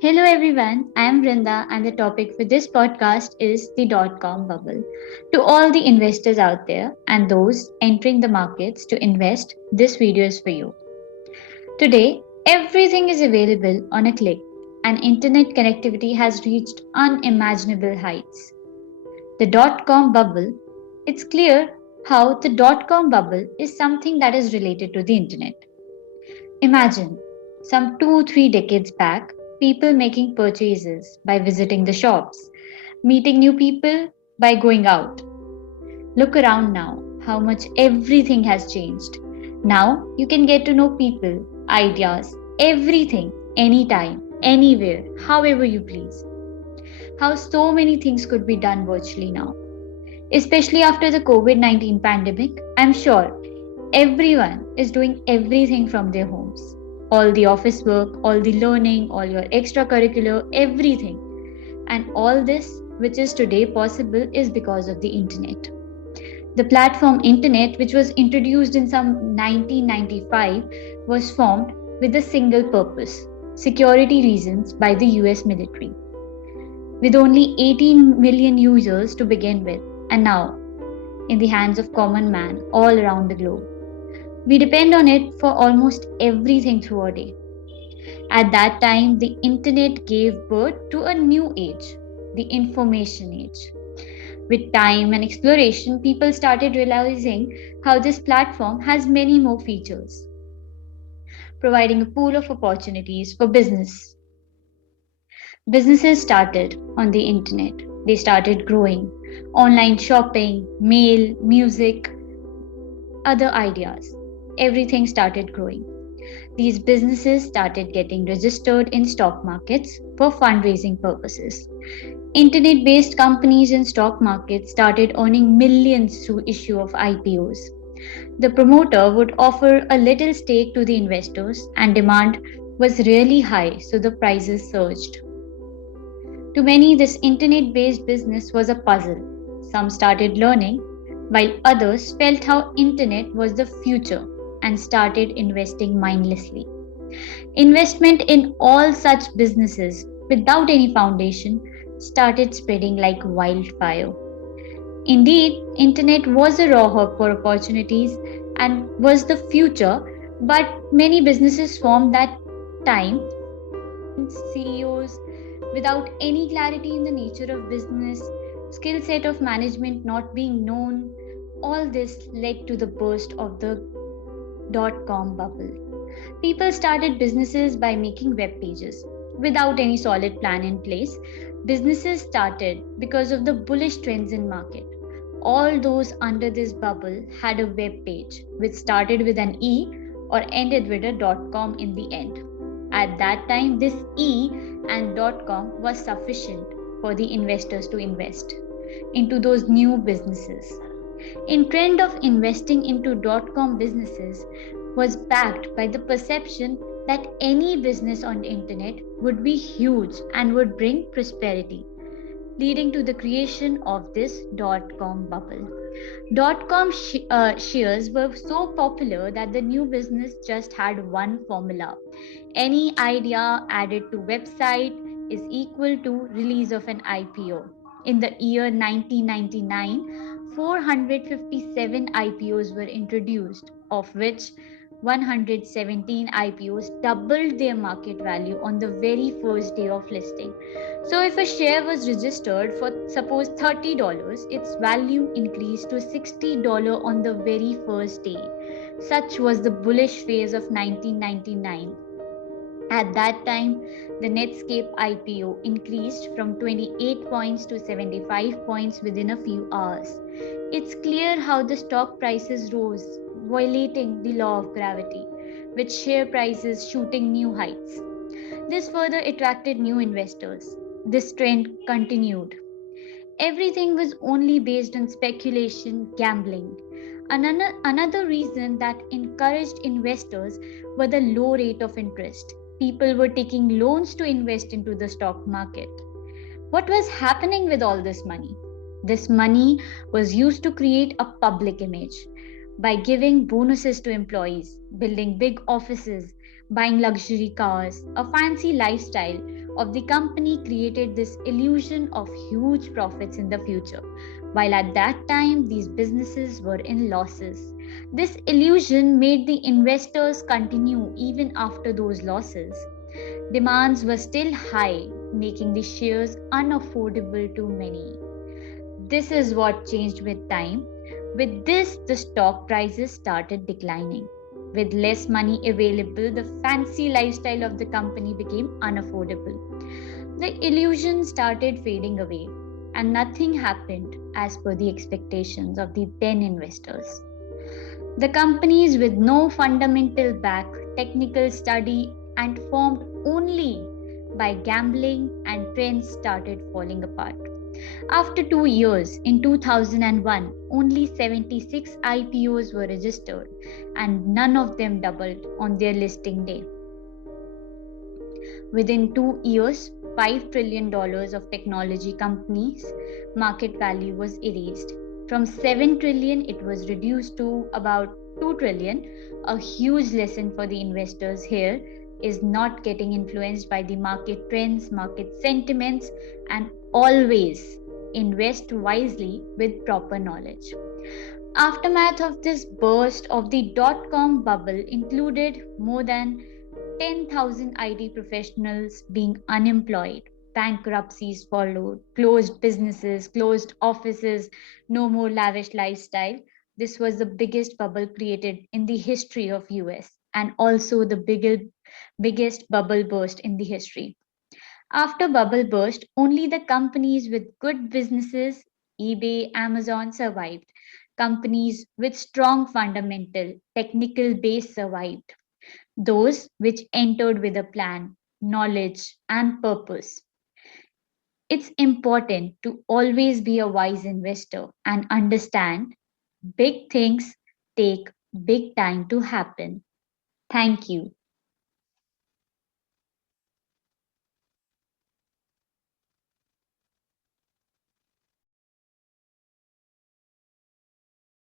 Hello everyone, I am Brinda and the topic for this podcast is the dot-com bubble. To all the investors out there and those entering the markets to invest, this video is for you. Today, everything is available on a click and internet connectivity has reached unimaginable heights. The dot-com bubble, it's clear how the dot-com bubble is something that is related to the internet. Imagine some 2 3 decades back, people making purchases by visiting the shops, meeting new people by going out. Look around now, how much everything has changed. Now you can get to know people, ideas, everything, anytime, anywhere, however you please. How so many things could be done virtually now. Especially after the COVID 19 pandemic, I'm sure everyone is doing everything from their homes. All the office work, all the learning, all your extracurricular, everything. And all this, which is today possible, is because of the internet. The platform internet, which was introduced in some 1995, was formed with a single purpose security reasons by the US military. With only 18 million users to begin with, and now in the hands of common man all around the globe. We depend on it for almost everything through our day. At that time, the internet gave birth to a new age, the information age. With time and exploration, people started realizing how this platform has many more features, providing a pool of opportunities for business. Businesses started on the internet. They started growing. Online shopping, mail, music, other ideas. Everything started growing. These businesses started getting registered in stock markets for fundraising purposes. Internet based companies in stock markets started earning millions through issue of IPOs. The promoter would offer a little stake to the investors and demand was really high, so the prices surged. To many, this internet based business was a puzzle. Some started learning, while others felt how internet was the future and started investing mindlessly. Investment in all such businesses without any foundation started spreading like wildfire. Indeed, internet was a raw hub for opportunities and was the future, but many businesses formed that time CEOs without any clarity in the nature of business, skill set of management not being known. All this led to the burst of the dot-com bubble. People started businesses by making web pages without any solid plan in place. Businesses started because of the bullish trends in market. All those under this bubble had a web page which started with an E or ended with a .com in the end. At that time, this E and .com was sufficient for the investors to invest into those new businesses. In trend of investing into .com businesses was backed by the perception that any business on the internet would be huge and would bring prosperity, leading to the creation of this .com bubble. Shares were so popular that the new business just had one formula. Any idea added to website is equal to release of an IPO. In the year 1999, 457 IPOs were introduced, of which 117 IPOs doubled their market value on the very first day of listing. So if a share was registered for suppose $30, its value increased to $60 on the very first day. Such was the bullish phase of 1999. At that time, the Netscape IPO increased from 28 points to 75 points within a few hours. It's clear how the stock prices rose, violating the law of gravity, with share prices shooting new heights. This further attracted new investors. This trend continued. Everything was only based on speculation, gambling. Another reason that encouraged investors were the low rate of interest. People were taking loans to invest into the stock market. What was happening with all this money? This money was used to create a public image by giving bonuses to employees, building big offices, buying luxury cars, a fancy lifestyle, of the company created this illusion of huge profits in the future, while at that time these businesses were in losses. This illusion made the investors continue even after those losses. Demands were still high, making the shares unaffordable to many. This is what changed with time. With this, the stock prices started declining. With less money available, the fancy lifestyle of the company became unaffordable. The illusion started fading away, and nothing happened as per the expectations of the then investors. The companies with no fundamental back, technical study, and formed only by gambling and trends started falling apart. After 2 years, in 2001, only 76 IPOs were registered and none of them doubled on their listing day. Within 2 years, $5 trillion of technology companies' market value was erased. From 7 trillion, it was reduced to about 2 trillion. A huge lesson for the investors here is not getting influenced by the market trends, market sentiments, and always invest wisely with proper knowledge. Aftermath of this burst of the dot-com bubble included more than 10,000 IT professionals being unemployed. Bankruptcies followed, closed businesses, closed offices, no more lavish lifestyle. This was the biggest bubble created in the history of US and also the biggest bubble burst in the history. After bubble burst, only the companies with good businesses, eBay, Amazon survived. Companies with strong fundamental, technical base survived. Those which entered with a plan, knowledge, and purpose. It's important to always be a wise investor and understand big things take big time to happen. Thank you.